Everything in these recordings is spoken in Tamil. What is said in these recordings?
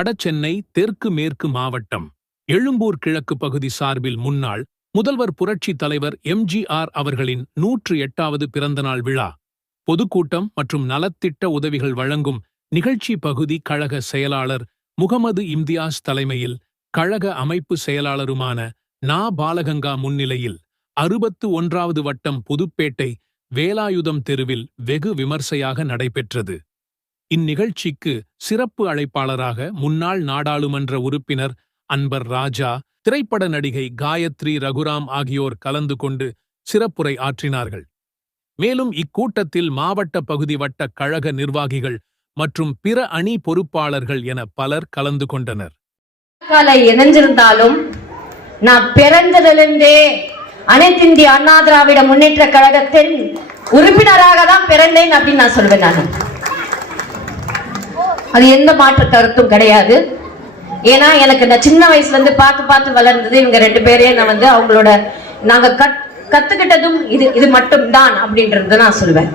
வடசென்னை தெற்கு மேற்கு மாவட்டம் எழும்பூர் கிழக்கு பகுதி சார்பில் முன்னாள் முதல்வர் புரட்சி தலைவர் எம்ஜிஆர் அவர்களின் 108வது பிறந்தநாள் விழா பொதுக்கூட்டம் மற்றும் நலத்திட்ட உதவிகள் வழங்கும் நிகழ்ச்சி பகுதி கழக செயலாளர் முகமது இம்தியாஸ் தலைமையில் கழக அமைப்பு செயலாளருமான நா. பாலகங்கா முன்னிலையில் 61வது வட்டம் புதுப்பேட்டை வேலாயுதம் தெருவில் வெகு விமர்சையாக நடைபெற்றது. இந்நிகழ்ச்சிக்கு சிறப்பு அழைப்பாளராக முன்னாள் நாடாளுமன்ற உறுப்பினர் அன்பர் ராஜா, திரைப்பட நடிகை காயத்ரி ரகுராம் ஆகியோர் கலந்து கொண்டு சிறப்புரை ஆற்றினார்கள். மேலும் இக்கூட்டத்தில் மாவட்ட பகுதி வட்ட கழக நிர்வாகிகள் மற்றும் பிற அணி பொறுப்பாளர்கள் என பலர் கலந்து கொண்டனர். இணைஞ்சிருந்தாலும் நான் பிறந்ததிலிருந்தே அனைத்து இந்திய அண்ணா திராவிட முன்னேற்ற கழகத்தின் உறுப்பினராக தான் பிறந்தேன் அப்படின்னு நான் சொல்வேன். நான் அது எந்த மாற்று கருத்தும் கிடையாது. ஏன்னா எனக்கு நான் சின்ன வயசுல இருந்து பார்த்து வளர்ந்தது இவங்க 2 பேரையும் நான் அவங்களோட நாங்க கத்துக்கிட்டதும் இது மட்டும் தான் அப்படின்றத நான் சொல்லுவேன்.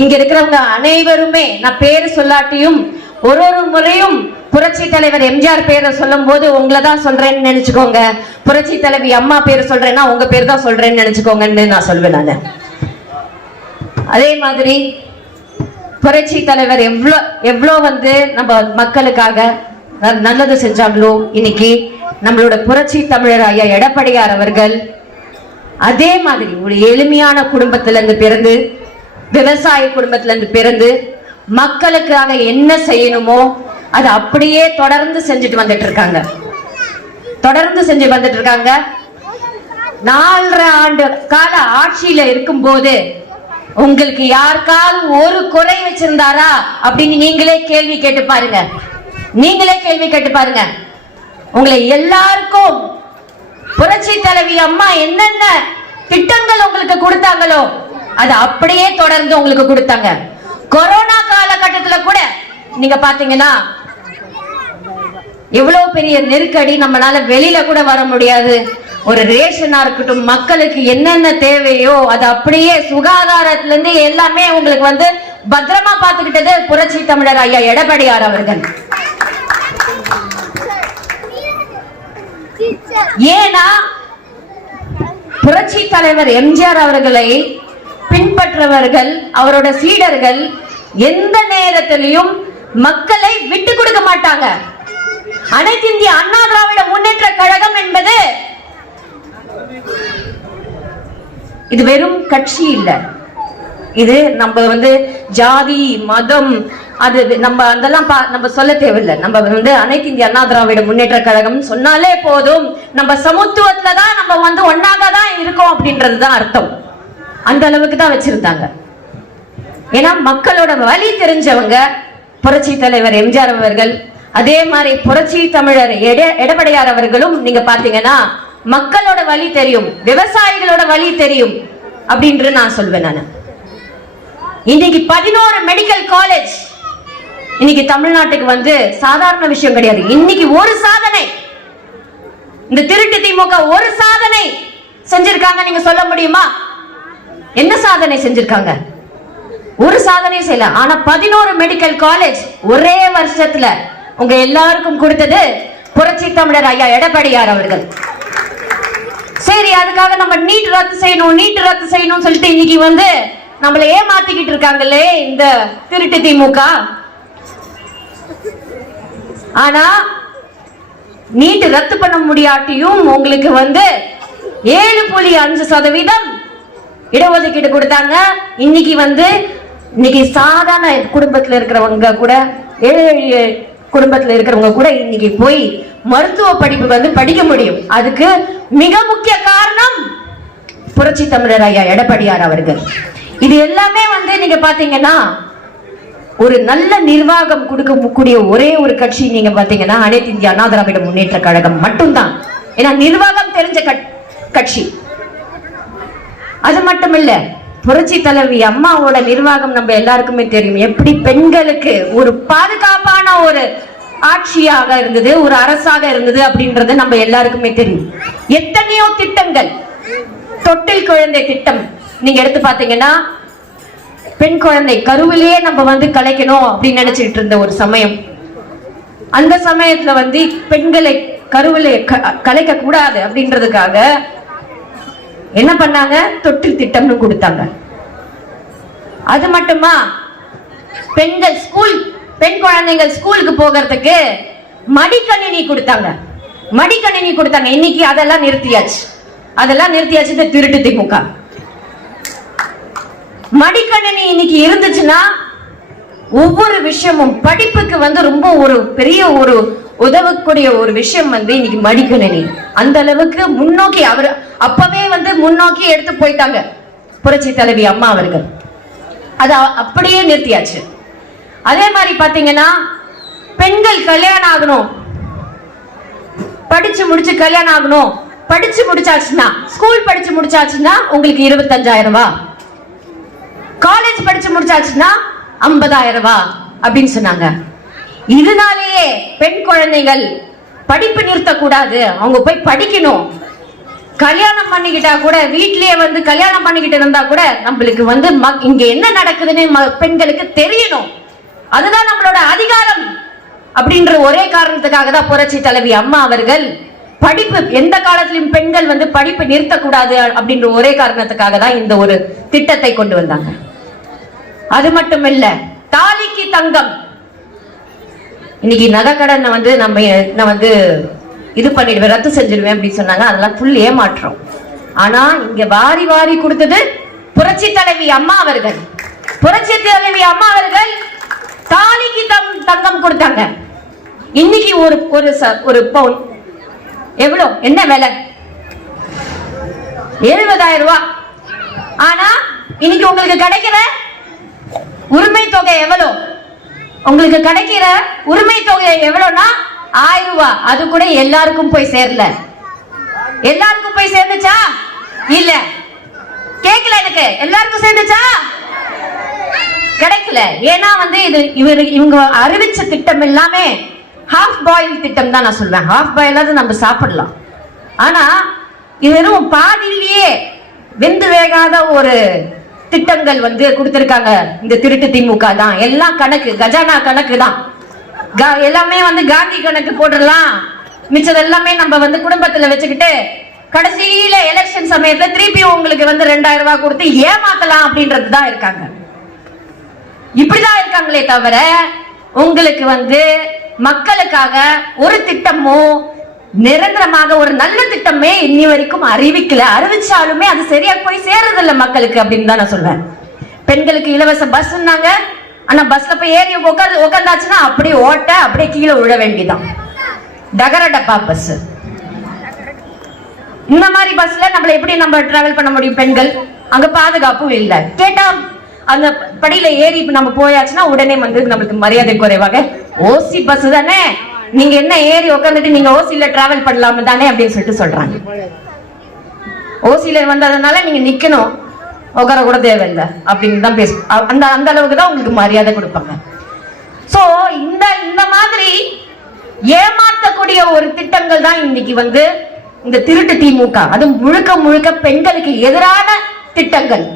இங்க இருக்கிறவங்க அனைவருமே நான் பேரு சொல்லாட்டியும் ஒரு முறையும் புரட்சி தலைவர் எம்ஜிஆர் பேரை சொல்லும் போது உங்களை தான் சொல்றேன்னு நினைச்சுக்கோங்க, புரட்சி தலைவி அம்மா பேரு சொல்றேன்னா உங்க பேர் தான் சொல்றேன்னு நினைச்சுக்கோங்கன்னு நான் சொல்வேன். நான் அதே மாதிரி புரட்சி தலைவர் எவ்வளோ நம்ம மக்களுக்காக நல்லது செஞ்சாங்களோ, இன்னைக்கு நம்மளோட புரட்சி தமிழர் ஐயா எடப்பாடியார் அவர்கள் அதே மாதிரி ஒரு எளிமையான குடும்பத்துல இருந்து பிறந்து, விவசாய குடும்பத்துல இருந்து பிறந்து, மக்களுக்காக என்ன செய்யணுமோ அதை அப்படியே தொடர்ந்து செஞ்சுட்டு வந்துட்டு இருக்காங்க. 4.5 ஆண்டு கால ஆட்சியில இருக்கும் போது உங்களுக்கு யாருக்காவது ஒரு குறை வச்சிருந்தாரா அப்படின்னு நீங்களே கேள்வி கேட்டு பாருங்க. உங்களை எல்லாருக்கும் புரட்சி தலைவி அம்மா என்னென்ன திட்டங்கள் உங்களுக்கு கொடுத்தாங்களோ அது அப்படியே தொடர்ந்து உங்களுக்கு கொடுத்தாங்க. கொரோனா காலகட்டத்தில் கூட நீங்க பாத்தீங்கன்னா எவ்வளவு பெரிய நெருக்கடி, நம்மளால வெளியில கூட வர முடியாது. ஒரு ரேஷனா இருக்கட்டும், மக்களுக்கு என்னென்ன தேவையோ அது அப்படியே சுகாதாரத்துல இருந்து எல்லாமே உங்களுக்கு பத்திரமா பாத்துக்கிட்டது புரட்சி தமிழர் ஐயா எடப்பாடியார் அவர்கள். ஏன்னா புரட்சி தலைவர் எம்ஜிஆர் அவர்களை பின்பற்றவர்கள், அவரோட சீடர்கள் எந்த நேரத்திலையும் மக்களை விட்டு கொடுக்க மாட்டாங்க. அனைத்து இந்திய அண்ணா திராவிட முன்னேற்ற கழகம் என்பது இது வெறும் கட்சி இல்ல. இது நம்ம ஜாதி மதம் அது நம்ம சொல்ல தேவையில்லை. நம்ம அனைத்து இந்திய அண்ணா திராவிட முன்னேற்ற கழகம் சொன்னாலே போதும், நம்ம சமத்துவத்துலதான் நம்ம ஒன்னாக தான் இருக்கோம் அப்படின்றதுதான் அர்த்தம். அந்த அளவுக்கு தான் வச்சிருந்தாங்க. ஏன்னா மக்களோட வழி தெரிஞ்சவங்க புரட்சி தலைவர் எம்ஜிஆர் அவர்கள், அதே மாதிரி புரட்சி தமிழர் எடப்பாடியார் அவர்களும். நீங்க பாத்தீங்கன்னா மக்களோட வழி தெரியும், விவசாயிகளோட வழி தெரியும் அப்படின்று நான் சொல்வேன். நான் இன்னைக்கு 11 மெடிக்கல் காலேஜ் இன்னைக்கு தமிழ்நாட்டுக்கு சாதாரண விஷயம் கிடையாது. இன்னைக்கு ஒரு சாதனை, இந்த திருட்டு திமுக ஒரு சாதனை செஞ்சிருக்காங்க. நீங்க சொல்ல முடியுமா? என்ன சாதனை செஞ்சிருக்காங்க? ஒரு சாதனை செய்யல. ஆனா 11 மெடிக்கல் காலேஜ் ஒரே வருஷத்துல உங்க எல்லாருக்கும் கொடுத்தது புரட்சி தமிழர் ஐயா எடப்பாடியார் அவர்கள். சரி, அதுக்காக நம்ம நீட் ரத்து செய்யணும் சொல்லிட்டு இன்னைக்கு நம்மள ஏமாத்திக்கிட்டு இருக்காங்களே இந்த திருட்டு திமுக. ஆனா நீட் ரத்து பண்ண முடியாட்டியும் உங்களுக்கு 7.5% இடஒதுக்கீடு கொடுத்தாங்க. இன்னைக்கு சாதாரண குடும்பத்துல இருக்கிறவங்க கூட, ஏழை குடும்பத்துல இருக்கிறவங்க கூட இன்னைக்கு போய் மருத்துவ படிப்பு படிக்க முடியும். அதுக்கு மிக முக்கிய காரணம் புரட்சி தமிழர் ஐயா எடப்பாடியார் அவர்கள். இது எல்லாமே நீங்க பாத்தீங்கன்னா ஒரு நல்ல நிர்வாகம் கொடுக்கக்கூடிய ஒரே ஒரு கட்சி நீங்க பாத்தீங்கன்னா அனைத்து இந்திய அண்ணா திராவிட முன்னேற்ற கழகம் மட்டும்தான். ஏன்னா நிர்வாகம் தெரிஞ்ச கட்சி. அது மட்டும் இல்ல, புரட்சி தலைவி அம்மாவோட நிர்வாகம் நம்ம எல்லாருக்குமே தெரியும். எப்படி பெண்களுக்கு ஒரு பாதுகாப்பான ஒரு ஆட்சியாக இருந்தது, ஒரு அரசாக இருந்தது அப்படின்றது நம்ம எல்லாருக்குமே தெரியும். எத்தனையோ திட்டங்கள், தொட்டில் குழந்தை திட்டம் நீங்க எடுத்து பாத்தீங்கன்னா பெண் குழந்தை கருவிலேயே நம்ம கலைக்கணும் அப்படின்னு நினைச்சிட்டு இருந்த ஒரு சமயம் அந்த சமயத்துல வந்து பெண்களை கருவிலை கலைக்க கூடாது அப்படின்றதுக்காக என்ன பண்ணாங்க, தொட்டில் திட்டம்னு கொடுத்தாங்க. அது மட்டுமா, பெண்கள் பெண் குழந்தைகள் ஸ்கூலுக்கு போகிறதுக்கு மடிக்கணினி கொடுத்தாங்க. மடிக்கணினி கொடுத்தாங்க. இன்னைக்கு அதெல்லாம் நிறுத்தியாச்சு. இந்த திருட்டு திமுக. மடிக்கணினி இன்னைக்கு இருந்துச்சுன்னா ஒவ்வொரு விஷயமும் படிப்புக்கு வந்து ரொம்ப ஒரு பெரிய ஒரு உதவக்கூடிய ஒரு விஷயம் வந்து இன்னைக்கு மடிக்கணினி. அந்த அளவுக்கு முன்னோக்கி அவர் அப்பவே வந்து முன்னோக்கி எடுத்து போயிட்டாங்க புரட்சி தலைவி அம்மா அவர்கள். அது அப்படியே நிறுத்தியாச்சு. அதே மாதிரி பாத்தீங்கன்னா, பெண்கள் கல்யாணம் ஆகணும், படிச்சு முடிச்சு கல்யாணம் ஆகணும், படிச்சு முடிச்சாச்சுன்னா ஸ்கூல் படிச்சு முடிச்சாச்சுன்னா உங்களுக்கு 25,000 ரூபாய், காலேஜ் படிச்சு முடிச்சாச்சுன்னா 50,000 ரூபாய் அப்படின்னு சொன்னாங்க. இதனாலேயே பெண் குழந்தைகள் படிப்பு நிறுத்த கூடாது, அவங்க போய் படிக்கணும். கல்யாணம் பண்ணிக்கிட்டா கூட வீட்லயே வந்து கல்யாணம் பண்ணிக்கிட்டு இருந்தா கூட நம்மளுக்கு வந்து இங்க என்ன நடக்குதுன்னு பெண்களுக்கு தெரியணும். அதுதான் நம்மளோட அதிகாரம் அப்படின்ற ஒரே காரணத்துக்காக தான் புரட்சி தலைவி அம்மா அவர்கள் படிப்பு எந்த காலத்திலும் பெண்கள் வந்து படிப்பு நிறுத்தக்கூடாது அப்படின்ற ஒரே காரணத்துக்காக தான் இந்த ஒரு திட்டத்தை கொண்டு வந்தாங்க. அது மட்டும் இல்ல, தாலிக்கு தங்கம். இன்னைக்கு நகைக்கடனை வந்து நான் வந்து இது பண்ணிடுவேன், ரத்து செஞ்சிடுவேன் அப்படின்னு சொன்னாங்க. அதெல்லாம் ஃபுல் ஏமாற்றம். ஆனா இங்க வாரி வாரி கொடுத்தது புரட்சி தலைவி அம்மா அவர்கள். புரட்சி தலைவி அம்மா அவர்கள் தாலிக்கு தங்கம் கொடுத்தாங்க. இன்னைக்கு ஒரு பவுன் எவ்வளவு, என்ன விலை? 70,000 ரூபாய். ஆனா இன்னைக்கு உங்களுக்கு கிடைக்கிற உரிமை தொகை எவ்வளவு? உங்களுக்கு கிடைக்கிற உரிமை தொகை எவ்வளவுனா 1000 ரூபாய். அது கூட எல்லாருக்கும் போய் சேரல. எல்லாருக்கும் போய் சேர்ந்துச்சா? இல்ல. கேட்கல. எனக்கு எல்லாருக்கும் சேர்ந்துச்சா? கிடைக்கல. ஏன்னா வந்து இவங்க அறிவிச்ச திட்டம் எல்லாமே ஹாஃப் பாயில் திட்டம் தான் நான் சொல்வேன். ஹாஃப் பாயிலாவது நம்ம சாப்பிடலாம். ஆனா இது வெறும் பாதியிலேயே வெந்து வேகாத ஒரு திட்டங்கள் வந்து கொடுத்திருக்காங்க இந்த திருட்டு திமுக தான். எல்லாம் கணக்கு, கஜானா கணக்கு தான். எல்லாமே வந்து காந்தி கணக்கு போடலாம். மிச்சம் எல்லாமே நம்ம வந்து குடும்பத்துல வச்சுக்கிட்டு கடைசியில எலெக்ஷன் சமயத்துல திருப்பி உங்களுக்கு வந்து 2,000 ரூபாய் கொடுத்து ஏமாத்தலாம் அப்படின்றது தான் இருக்காங்க. இப்படிதான் இருக்காங்களே தவிர உங்களுக்கு வந்து மக்களுக்காக ஒரு திட்டமோ நிரந்தரமாக ஒரு நல்ல திட்டமே இன்னி வரைக்கும் அறிவிக்கல. அறிவிச்சாலுமே அது சரியா போய் சேரதில்லை மக்களுக்கு அப்படின்னு தான் நான் சொல்வேன். பெண்களுக்கு இலவச பஸ் சொன்னாங்க. ஆனா பஸ்ல போய் ஏறி உட்காந்தாச்சுன்னா அப்படியே ஓட்ட அப்படியே கீழே விழ வேண்டிதான். டகர டப்பா பஸ். இந்த மாதிரி பஸ்ல நம்மள எப்படி நம்ம டிராவல் பண்ண முடியும்? பெண்கள் அங்க பாதுகாப்பும் இல்லை. கேட்டா அந்த படியில ஏறி நம்ம போயாச்சுன்னா உடனே வந்து நம்மளுக்கு மரியாதை குறைவாக, ஓசி பஸ் தானே, நீங்க என்ன ஏறி உட்காந்துட்டு நீங்க ஓசியில டிராவல் பண்ணலாம தானே அப்படின்னு சொல்லிட்டு சொல்றாங்க. ஓசியில வந்ததுனால நீங்க நிக்கணும், உட்கார கூட தேவையில்லை அப்படின்னு தான் பேச. அந்த அளவுக்கு தான் உங்களுக்கு மரியாதை கொடுப்பாங்க. சோ இந்த மாதிரி ஏமாற்றக்கூடிய ஒரு திட்டங்கள் தான் இன்னைக்கு வந்து இந்த திருட்டு திமுக. அது முழுக்க முழுக்க பெண்களுக்கு எதிரான திட்டங்கள்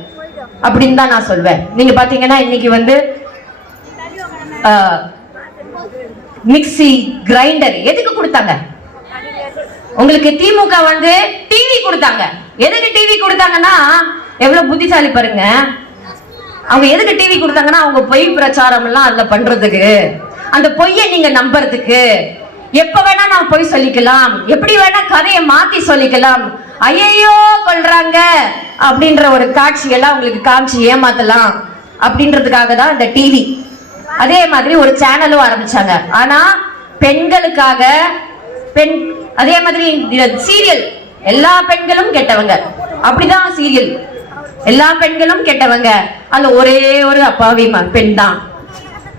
அப்படின்னு தான் நான் சொல்வேன். நீங்க பாத்தீங்கன்னா இன்னைக்கு வந்து மிக்சி, கிரைண்டர் எதுக்கு கொடுத்தாங்க? உங்களுக்கு திமுக வந்து டிவி கொடுத்தாங்க. எதுக்கு டிவி கொடுத்தாங்கன்னா, எவ்வளவு புத்திசாலி பாருங்க. அவங்க எதுக்கு டிவி கொடுத்தாங்கன்னா, அவங்க பொய் பிரச்சாரம் எல்லாம் அதுல பண்றதுக்கு, அந்த பொய்யை நீங்க நம்புறதுக்கு, எப்ப வேணா நான் பொய் சொல்லிக்கலாம், எப்படி வேணா கதையை மாத்தி சொல்லிக்கலாம், ஐயோ கொல்றாங்க அப்படின்ற ஒரு காட்சியெல்லாம் உங்களுக்கு காமிச்சு ஏமாத்தலாம் அப்படின்றதுக்காக தான் இந்த டிவி. அதே மாதிரி ஒரு சேனலும் ஆரம்பிச்சாங்க. ஆனா பெண்களுக்காக அதே மாதிரி சீரியல், எல்லா பெண்களும் கெட்டவங்க அப்படிதான் சீரியல். எல்லா பெண்களும் கெட்டவங்க. அந்த ஒரே ஒரு அப்பாவி பெண் தான்,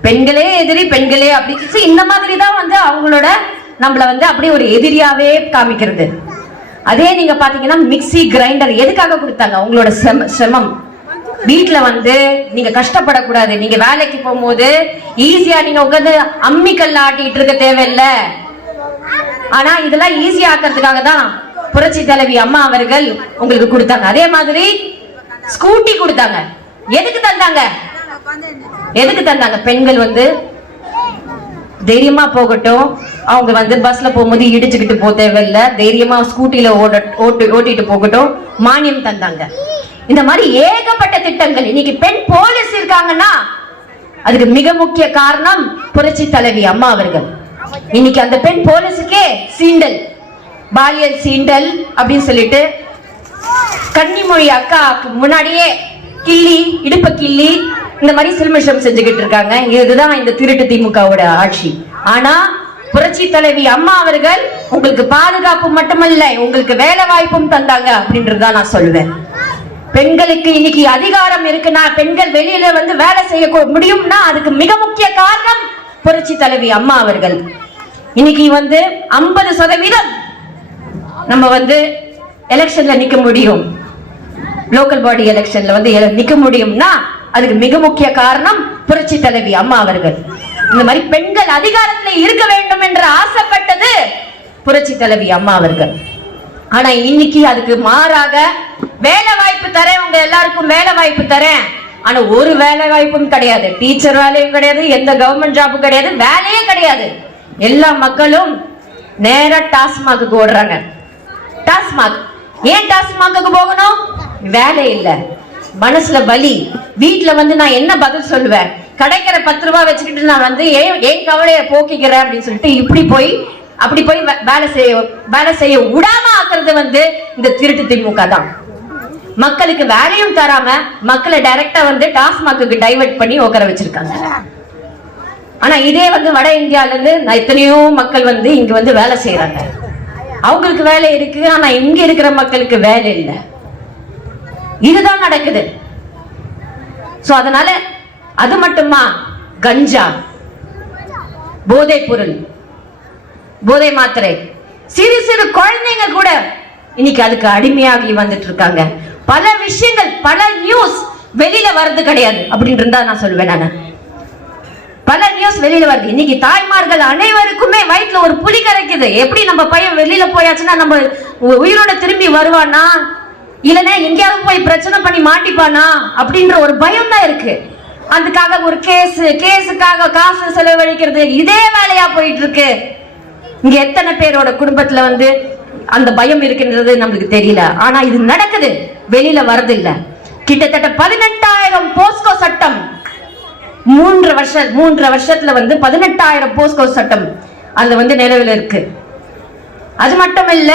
பெண்களே எதிரி, பெண்களே அப்படி. இந்த மாதிரி தான் வந்து அவங்களோட நம்மள வந்து அப்படியே ஒரு எதிரியாவே காமிக்கிறது. அதே நீங்க பாத்தீங்கன்னா மிக்சி, கிரைண்டர் எதுக்காக கொடுத்தாங்க? உங்களோட சிரமம். வீட்டுல வந்து நீங்க கஷ்டப்படக்கூடாது. நீங்க வேலைக்கு போகும்போது ஈஸியா நீங்க உட்காந்து அம்மிக்கல்ல ஆட்டிட்டு இருக்க தேவையில்லை. ஆனா இதெல்லாம் ஈஸியா ஆக்கிறதுக்காக தான் புரட்சி தலைவி அம்மா அவர்கள் உங்களுக்கு கொடுத்தாங்க. அதே மாதிரி ஸ்கூட்டி கொடுத்தாங்க. எதுக்கு தந்தாங்க? பெண்கள் வந்து தைரியமா போகட்டும். அவங்க வந்து பஸ்ல போகும்போது இடிச்சுக்கிட்டு போக தேவையில்ல, தைரியமா ஸ்கூட்டில ஓட்டிட்டு போகட்டும். மானியம் தந்தாங்க. இந்த மாதிரி ஏகப்பட்ட திட்டங்கள். இன்னைக்கு பெண் போலீஸ் இருக்காங்கன்னா அதுக்கு மிக முக்கிய காரணம் புரட்சி தலைவி அம்மா அவர்கள். இன்னைக்கு அந்த பெண் போலீஸுக்கே சீண்டல், பாலியல் சீண்டல் அப்படின்னு சொல்லிட்டு கன்னிமொழி அக்கா முன்னாடியே கிள்ளி, இடுப்ப கிள்ளி இந்த மாதிரி சில்மிஷம் செஞ்சுக்கிட்டு இருக்காங்க. இதுதான் இந்த திருட்டு திமுகவோட ஆட்சி. ஆனா புரட்சி தலைவி அம்மா அவர்கள் உங்களுக்கு பாதுகாப்பு மட்டுமல்ல, உங்களுக்கு வேலை வாய்ப்பும் தந்தாங்க அப்படின்றதுதான் நான் சொல்லுவேன். பெண்களுக்கு இன்னைக்கு அதிகாரம் இருக்குன்னா, பெண்கள் வெளியில வந்து வேலை செய்ய முடியும்னா அதுக்கு மிக முக்கிய காரணம் புரட்சி தலைவி அம்மா அவர்கள். இன்னைக்கு வந்து 50% நம்ம வந்து எலெக்ஷன்ல நிக்க முடியும், லோக்கல் பாடி எலெக்ஷன்ல வந்து நிக்க முடியும்னா அதுக்கு மிக முக்கிய காரணம் புரட்சி தலைவி அம்மா அவர்கள். இந்த மாதிரி பெண்கள் அதிகாரத்தில் இருக்க வேண்டும் என்று ஆசைப்பட்டது புரட்சி தலைவி அம்மா அவர்கள். ஆனா இன்னைக்கு அதுக்கு மாறாக வேலை வாய்ப்பு தரேன், உங்க எல்லாருக்கும் வேலை வாய்ப்பு தரேன், ஆனா ஒரு வேலை வாய்ப்பும் கிடையாது. டீச்சர் வேலையும் கிடையாது, எந்த கவர்மெண்ட் ஜாபும் கிடையாது, வேலையே கிடையாது. எல்லா மக்களும் நேரா டாஸ்மாக்கு ஓடுறாங்க. டாஸ்மாக் ஏன் டாஸ்மாக்கு போகணும்? வேலை இல்ல, மனசுல வலி. வீட்டுல வந்து நான் என்ன பதில் சொல்லுவேன்? கிடைக்கிற 10 ரூபாய் வச்சுக்கிட்டு நான் வந்து ஏன் கவலையை போக்கிக்கிறேன் அப்படின்னு சொல்லிட்டு அப்படி போய் வேலை செய்ய விடாம ஆக்குறது வந்து இந்த திருட்டு திமுக தான். மக்களுக்கு வேலையும் தராம மக்களை டைரக்டா வந்து டாஸ்மாக்கு டைவர்ட் பண்ணி உட்கார வச்சிருக்காங்க. ஆனா இதே வந்து வட இந்தியால இருந்து எத்தனையோ மக்கள் வந்து இங்க வந்து வேலை செய்யறாங்க. அவங்களுக்கு வேலை இருக்கு, ஆனா இங்க இருக்கிற மக்களுக்கு வேலை இல்லை. இதுதான் நடக்குது. சோ அதனால அது மட்டுமா, கஞ்சா, போதை பொருள், போதை மாத்திரை, சிறு சிறு குழந்தைங்க கூட இன்னைக்கு அதுக்கு அடிமையாகி வந்துட்டு இருக்காங்க. பல விஷயங்கள், பல நியூஸ் வெளியில வர்றது கிடையாது அப்படின்றதா நான் சொல்லுவேன். நான் பல நியூஸ் வெளியில வருது. இன்னைக்கு தாய்மார்கள் அனைவருக்குமே வயிற்றுல ஒரு புலி கரைக்குது. எப்படி நம்ம பையன் வெளியில போயாச்சுன்னா நம்ம உயிரோட திரும்பி வருவானா, இல்லைன்னா எங்கேயாவது போய் பிரச்சனை பண்ணி மாட்டிப்பானா அப்படின்ற ஒரு பயம் தான் இருக்கு. அதுக்காக ஒரு கேஸுக்காக காசு செலவழிக்கிறது இதே வேலையா போயிட்டு இருக்கு. இங்க எத்தனை பேரோட குடும்பத்துல வந்து அந்த பயம் இருக்குன்றது நம்மளுக்கு தெரியல. ஆனா இது நடக்குது, வெளியில வரது இல்ல. கிட்டத்தட்ட 18,000 போஸ்கோ சட்டம் 3 வருஷத்துல வந்து 18,000 போஸ்கோ சட்டம் அதுல வந்து நிலவில் இருக்கு. அது மட்டும் இல்ல,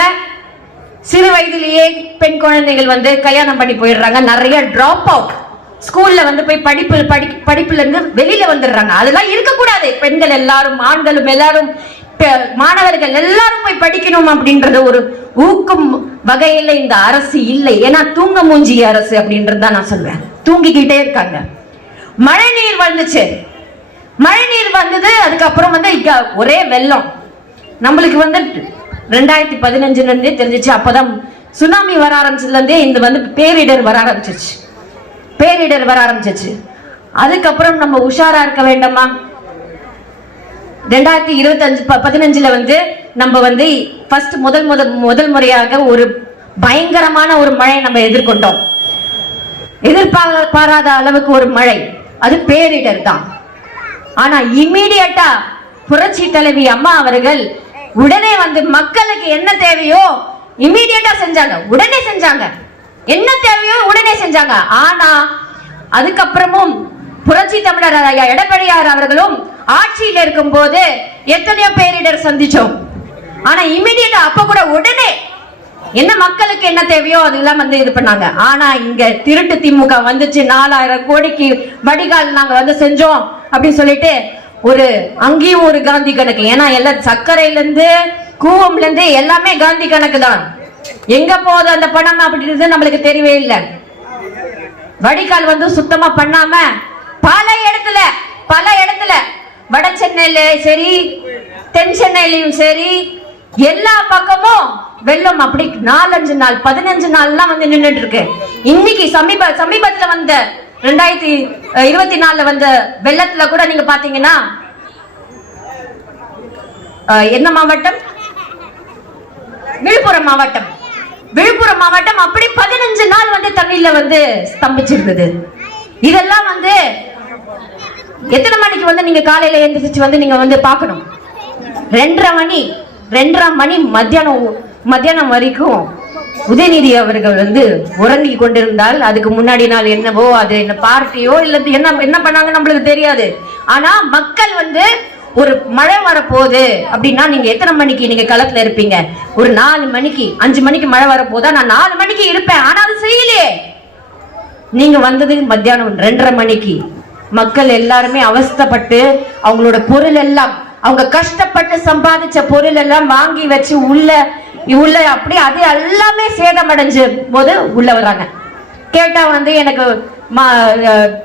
சிறு வயதிலேயே பெண் குழந்தைகள் வந்து கல்யாணம் பண்ணி போயிடுறாங்க. நிறைய டிராப் அவுட், ஸ்கூல்ல வந்து போய் படிப்புல இருந்து வெளியில வந்துடுறாங்க. அதெல்லாம் இருக்கக்கூடாது. பெண்கள் எல்லாரும், ஆண்களும் எல்லாரும், மாணவர்கள் எல்லாரும் போய் படிக்கணும் அப்படின்றது ஒரு ஊக்கம் வகையில இந்த அரசு இல்லை. ஏன்னா தூங்க மூஞ்சி அரசு அப்படின்றத நான் சொல்வேன். தூங்கிக்கிட்டே இருக்காங்க. மழை நீர் வந்துச்சு, மழை நீர் வந்தது. அதுக்கப்புறம் வந்து ஒரே வெள்ளம். நம்மளுக்கு வந்து 2015 இருந்தே தெரிஞ்சிச்சு. அப்பதான் சுனாமி வர ஆரம்பிச்சதுல இருந்தே இந்த வந்து பேரிடர் வர ஆரம்பிச்சிச்சு. அதுக்கப்புறம் நம்ம உஷாரா இருக்க வேண்டாமா? 2015 வந்து நம்ம வந்து ஃபர்ஸ்ட் முதல் முறையாக ஒரு பயங்கரமான ஒரு மழை நம்ம எதிர்கொண்டோம். எதிர்பாராத அளவுக்கு ஒரு மழை, அது பேரிடர் தான். ஆனா இம்மீடியட்டா புரட்சி தலைவி அம்மா அவர்கள் உடனே வந்து மக்களுக்கு என்ன தேவையோ இம்மீடியட்டா செஞ்சாங்க. உடனே செஞ்சாங்க, என்ன தேவையோ உடனே செஞ்சாங்க. ஆனா அதுக்கப்புறமும் புரட்சி தமிழர் எடப்பாடியார் அவர்களும் ஆட்சியில் இருக்கும் போது எத்தனையோ பேரிடர் சந்திச்சோம். ஆனா இம்மீடியட்டா அப்ப கூட உடனே என்ன மக்களுக்கு என்ன தேவையோ அதெல்லாம் வந்து இது பண்ணாங்க. ஆனா இங்க திருட்டு திமுக வந்துச்சு. 4,000 கோடிக்கு வடிகால் நாங்க வந்து செஞ்சோம் அப்படின்னு சொல்லிட்டு ஒரு அங்கேயும் ஒரு காந்தி கணக்கு. ஏன்னா எல்லாம் சர்க்கரையில இருந்து கூவம்ல இருந்து எல்லாமே காந்தி கணக்கு தான். எங்க போகுது அந்த பணம் அப்படின்றது நம்மளுக்கு தெரியவே இல்லை. வடிகால் வந்து சுத்தமா பண்ணாம பல இடத்துல வட சென்னையில சரி, தென் சென்னையிலும் சரி, எல்லா பக்கமும் வெள்ளம். அப்படி 4-5 நாள் 15 நாள்லாம் வந்து நின்றுட்டு இருக்கு. இன்னைக்கு சமீபத்துல வந்த 2024 வந்த வெள்ளத்துல கூட நீங்க பாத்தீங்கன்னா என்ன மாவட்டம்? விழுப்புரம் மாவட்டம் அப்படி 15 நாள் வந்து தண்ணியில வந்து ஸ்தம்பிச்சிருந்தது. இதெல்லாம் வந்து எத்தனை மணிக்கு வந்து நீங்க காலையில எழுந்திரிச்சு வந்து நீங்க வந்து பார்க்கணும்? 2:30 மணி மத்தியானம் வரைக்கும் உதயநிதி அவர்கள் வந்து உறங்கி கொண்டிருந்தால் அதுக்கு முன்னாடி நாள் என்னவோ அது என்ன பார்ட்டியோ இல்ல என்ன பண்ணாங்க நம்மளுக்கு தெரியாது. ஆனா மக்கள் வந்து ஒரு மழை வரப்போகுது அப்படின்னா நீங்க எத்தனை மணிக்கு நீங்க களத்துல இருப்பீங்க? ஒரு 4 மணிக்கு 5 மணிக்கு மழை வரப்போதா நான் 4 மணிக்கு இருப்பேன். ஆனா அது செய்யலையே. நீங்க வந்தது மத்தியானம் 2:30 மணிக்கு. மக்கள் எல்லாருமே அவஸ்தைப்பட்டு அவங்களோட பொருள் எல்லாம் அவங்க கஷ்டப்பட்டு சம்பாதிச்ச பொருள் எல்லாம் வாங்கி வச்சு உள்ள அப்படியே அது எல்லாமே சேதமடைஞ்ச போது உள்ள வராங்க. கேட்டா வந்து எனக்கு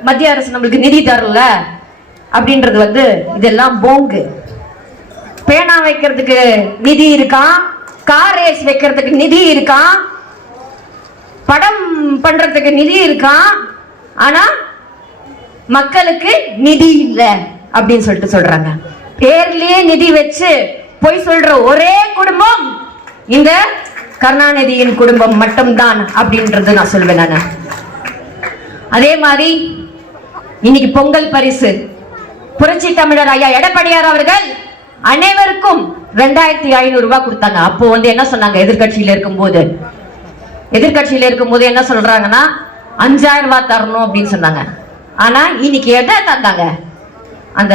மத்திய அரசு நம்மளுக்கு நிதி தரல அப்படின்றது வந்து இதெல்லாம் போங்கு. பேனா வைக்கிறதுக்கு நிதி இருக்கான், கார் ரேஸ் வைக்கிறதுக்கு நிதி இருக்கான், படம் பண்றதுக்கு நிதி இருக்கான், ஆனா மக்களுக்கு நிதி இல்லை அப்படின்னு சொல்றாங்க. பேர்லயே நிதி வச்சு போய் சொல்ற ஒரே குடும்பம் இந்த கருணாநிதியின் குடும்பம் மட்டும்தான் அப்படின்றது நான் சொல்வேன். நானு அதே மாதிரி இன்னைக்கு பொங்கல் பரிசு புரட்சி தமிழர் ஐயா எடப்பாடியார் அவர்கள் அனைவருக்கும் 2500 ரூபாய் கொடுத்தாங்க. அப்போ வந்து என்ன சொன்னாங்க? எதிர்கட்சியில இருக்கும்போது என்ன சொல்றாங்கன்னா 5000 ரூபாய் தரணும் அப்படின்னு சொன்னாங்க. ஆனா இன்னைக்கு எதை தந்தாங்க? அந்த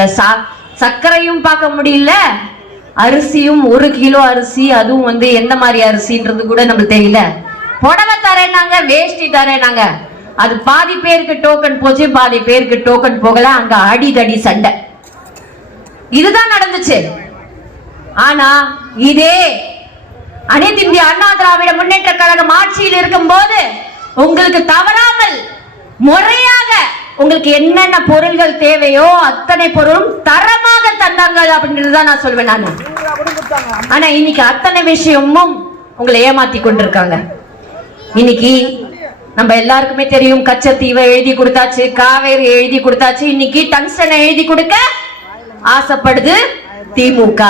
சர்க்கரையும் பார்க்க முடியல, அரிசியும் 1 கிலோ அரிசி, அதுவும் வந்து எந்த மாதிரி அரிசின்றது கூட நம்மளுக்கு தெரியல. புடவை தரேனாங்க, வேஷ்டி தரேனாங்க. அது பாதி பேருக்கு டோக்கன் போச்சு, பாதி பேருக்கு டோக்கன் போகல. அங்க அடிதடி சண்டை இதுதான் நடந்துச்சு. ஆனா இதே அனைத்து இந்திய அண்ணா திராவிட முன்னேற்ற கழகம் ஆட்சியில் இருக்கும் போது உங்களுக்கு தவறாமல் முறையாக உங்களுக்கு என்னென்ன பொருள்கள் தேவையோ அத்தனை பொருளும் தரமாக தந்தாங்க அப்படின்றதுதான் நான் சொல்வேன் நானு. ஆனா இன்னைக்கு அத்தனை விஷயமும் உங்களை ஏமாத்தி கொண்டிருக்காங்க. இன்னைக்கு நம்ம எல்லாருக்குமே தெரியும், கச்சத்தீவை எழுதி கொடுத்தாச்சு, காவேரி எழுதி கொடுத்தாச்சு. இன்னைக்கு டங்ஸ்டனை எழுதி கொடுக்க ஆசைப்படுது திமுக.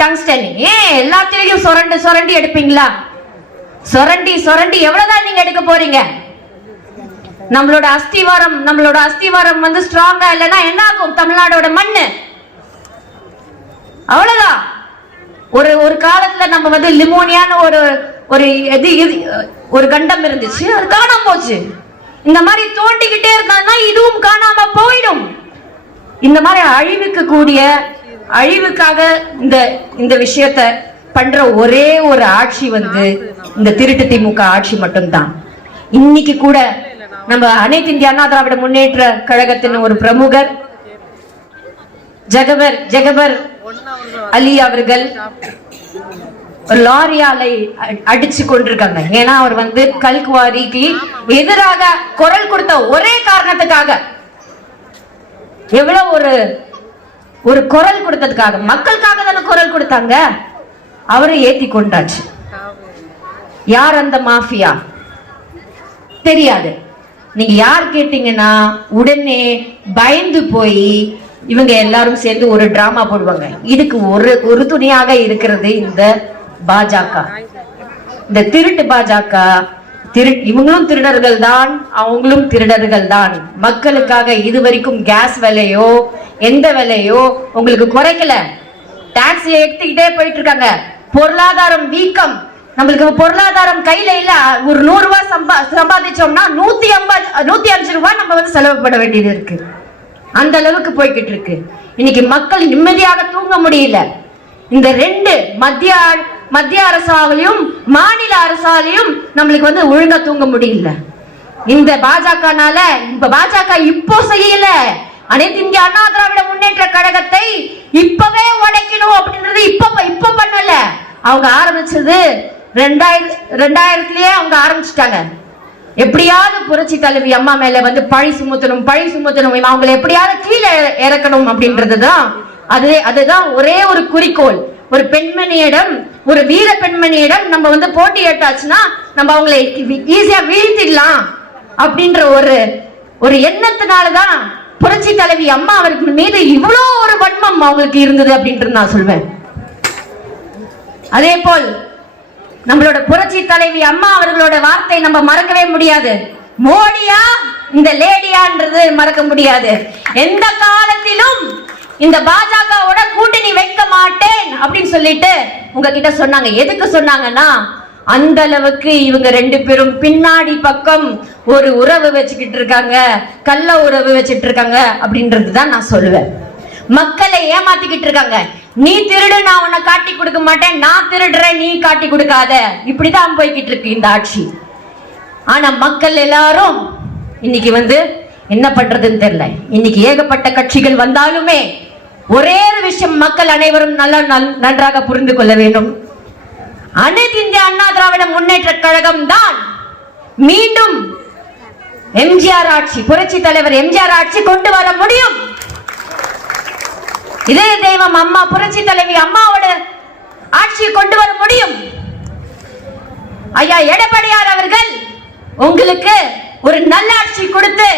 டங்ஸ்டன் ஏன் எல்லாத்திலையும் சொரண்டி எடுப்பீங்களா? சொரண்டி எவ்வளவுதான் நீங்க எடுக்க போறீங்க? நம்மளோட அஸ்திவாரம் வந்து ஸ்ட்ராங்கா இல்லைன்னா என்ன ஆகும்? தமிழ்நாடோட மண்ணு அவ்வளவுதான். ஒரு காலத்துல நம்ம வந்து லிமோனியான ஒரு கண்டம் இருந்துச்சு, அது காணாம போச்சு. இந்த மாதிரி தோண்டிக்கிட்டே இருந்தாங்கன்னா இதுவும் காணாம போயிடும். இந்த மாதிரி அழிவுக்காக இந்த விஷயத்தை பண்ற ஒரே ஒரு ஆட்சி வந்து இந்த திருட்டு திமுக ஆட்சி மட்டும்தான். இன்னைக்கு கூட நம்ம அனைத்து இந்திய அண்ணா திராவிட முன்னேற்ற கழகத்தின் ஒரு பிரமுகர் ஜகபர் அலி அவர்கள் லாரியாலை அடிச்சு கொண்டிருக்காங்க. ஏன்னா அவர் வந்து கல்குவாரிக்கு எதிராக குரல் கொடுத்த ஒரே காரணத்துக்காக, எவ்வளவு ஒரு குரல் கொடுத்ததுக்காக, மக்களுக்காக தானே குரல் கொடுத்தாங்க. அவரை ஏத்தி கொண்டாச்சு. யார் அந்த மாஃபியா தெரியாது. நீங்க யார் கேட்டீங்கன்னா உடனே பயந்து போய் இவங்க எல்லாரும் சேர்ந்து ஒரு டிராமா போடுவாங்க. இதுக்கு ஒரு துணியாக இருக்கிறது இந்த பாஜக, இந்த திருட்டு பாஜக. இவங்களும் திருடர்கள் தான், அவங்களும் திருடர்கள் தான். மக்களுக்காக இதுவரைக்கும் கேஸ் விலையோ எந்த விலையோ உங்களுக்கு குறைக்கல. டாக்ஸ் எடுத்துக்கிட்டே போயிட்டு இருக்காங்க. பொருளாதாரம் வீக்கம். நம்மளுக்கு பொருளாதாரம் கையில இல்ல. ஒரு 100 ரூபாய் சம்பாதிச்சோம்னா 105 ரூபாய் நம்ம வந்து செலவு பண்ண வேண்டியது இருக்கு. அந்த அளவுக்கு போய்கிட்டு இருக்கு. இன்னைக்கு மக்கள் நிம்மதியாக தூங்க முடியல. இந்த 2 மத்திய அரசாலையும் மாநில அரசாலையும் நம்மளுக்கு வந்து ஒழுங்கா தூங்க முடியல. இந்த பாஜகனால பாஜக இப்போ செய்யல. அனைத்து இந்திய அண்ணா திராவிட முன்னேற்ற கழகத்தை இப்பவே உடைக்கணும் அப்படின்றது இப்ப பண்ணல. அவங்க ஆரம்பிச்சது 2000 அவங்க ஆரம்பிச்சுட்டாங்க. எப்படியாவது புரட்சி தலைவி அம்மா மேல வந்து பழி சுமத்தணும், அவங்களை எப்படியாவது கீழே இறக்கணும் அப்படின்றதுதான். அதுதான் ஒரே ஒரு குறிக்கோள். ஒரு பெண்மணியிடம், ஒரு வீர பெண்மணியிடம் நம்ம வந்து போட்டி ஏட்டாச்சுன்னா நம்ம அவங்களை ஈஸியா வீழ்த்திடலாம் அப்படின்ற ஒரு எண்ணத்தினாலதான் புரட்சி தலைவி அம்மா அவருக்கு மீது இவ்வளோ ஒரு வன்மம் அவங்களுக்கு இருந்தது அப்படின்றது நான் சொல்வேன். அதே போல் நம்மளோட புரட்சி தலைவி அம்மா அவர்களோட வார்த்தை நம்ம மறக்கவே முடியாது. மோடியா இந்த லேடியான்றது மறக்க முடியாது. எந்த காலத்திலும் இந்த பாஜகவோட கூட்டணி வைக்க மாட்டேன் அப்படின்னு சொல்லிட்டு உங்ககிட்ட சொன்னாங்க. எதுக்கு சொன்னாங்கன்னா, அந்த அளவுக்கு இவங்க ரெண்டு பேரும் பின்னாடி பக்கம் ஒரு உறவு வச்சுக்கிட்டு இருக்காங்க, கள்ள உறவு வச்சுட்டு இருக்காங்க அப்படின்றதுதான் நான் சொல்லுவேன். மக்களை ஏமாத்திக்கிட்டு இருக்காங்க. நீ திருடு, நான் உன்னை காட்டி கொடுக்க மாட்டேன், நான் திருடுறேன், நீ காட்டி கொடுக்காத, இப்படிதான் போய்கிட்டு இருக்கு இந்த ஆட்சி. ஆனா மக்கள் எல்லாரும் இன்னைக்கு என்ன பண்றதுன்னு தெரியல. இன்னைக்கு ஏகப்பட்ட கட்சிகள் வந்தாலுமே ஒரே ஒரு விஷயம் மக்கள் அனைவரும் நன்றாக புரிந்து கொள்ள வேண்டும். அனைத்து இந்திய அண்ணா திராவிட முன்னேற்ற கழகம் தான் மீண்டும் எம்ஜிஆர் ஆட்சி, புரட்சி தலைவர் எம்ஜிஆர் ஆட்சி கொண்டு வர முடியும். இதே தெய்வம் அம்மா, புரட்சி தலைவி அம்மாவோட ஆட்சியை கொண்டு வர முடியும். ஐயா எடப்பாடியார் அவர்கள் உங்களுக்கு ஒரு நல்ல ஆட்சி கொடுத்து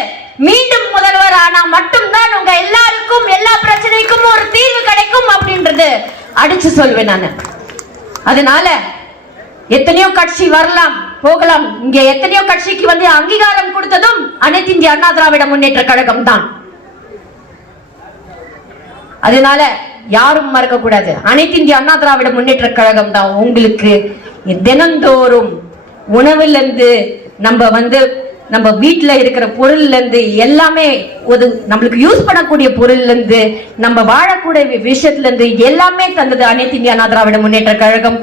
மீண்டும் முதல்வர் ஆனா மட்டும்தான் உங்க எல்லாருக்கும் எல்லா பிரச்சனைக்கும் ஒரு தீர்வு கிடைக்கும் அப்படின்றது அடிச்சு சொல்வேன் நான். அதனால எத்தனையோ கட்சி வரலாம் போகலாம், இங்க எத்தனையோ கட்சிக்கு அங்கீகாரம் கொடுத்ததும் அனைத்து இந்திய அண்ணா திராவிட முன்னேற்ற கழகம் தான். அதனால யாரும் மறக்க கூடாது, அனைத்து இந்திய அண்ணா திராவிட முன்னேற்ற கழகம் தான் உங்களுக்கு தினந்தோறும் உணவுல இருந்து நம்ம வீட்டுல இருக்கிற பொருள்ல இருந்து எல்லாமே நம்மளுக்கு யூஸ் பண்ணக்கூடிய பொருள்ல இருந்து நம்ம வாழக்கூடிய விஷயத்துல இருந்து எல்லாமே தந்தது அனைத்து இந்திய அண்ணா திராவிட முன்னேற்ற கழகம்.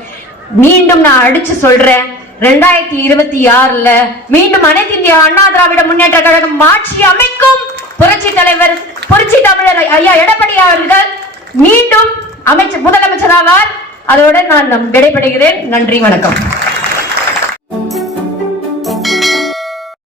மீண்டும் நான் அடிச்சு சொல்றேன், 2026ல மீண்டும் அனைத்து இந்திய அண்ணா திராவிட முன்னேற்ற கழகம் ஆட்சி அமைக்கும். புரட்சி தமிழர் ஐயா எடப்பாடி அவர்கள் மீண்டும் முதலமைச்சராவார். அதோட நான் விடைபெறுகிறேன். நன்றி, வணக்கம்.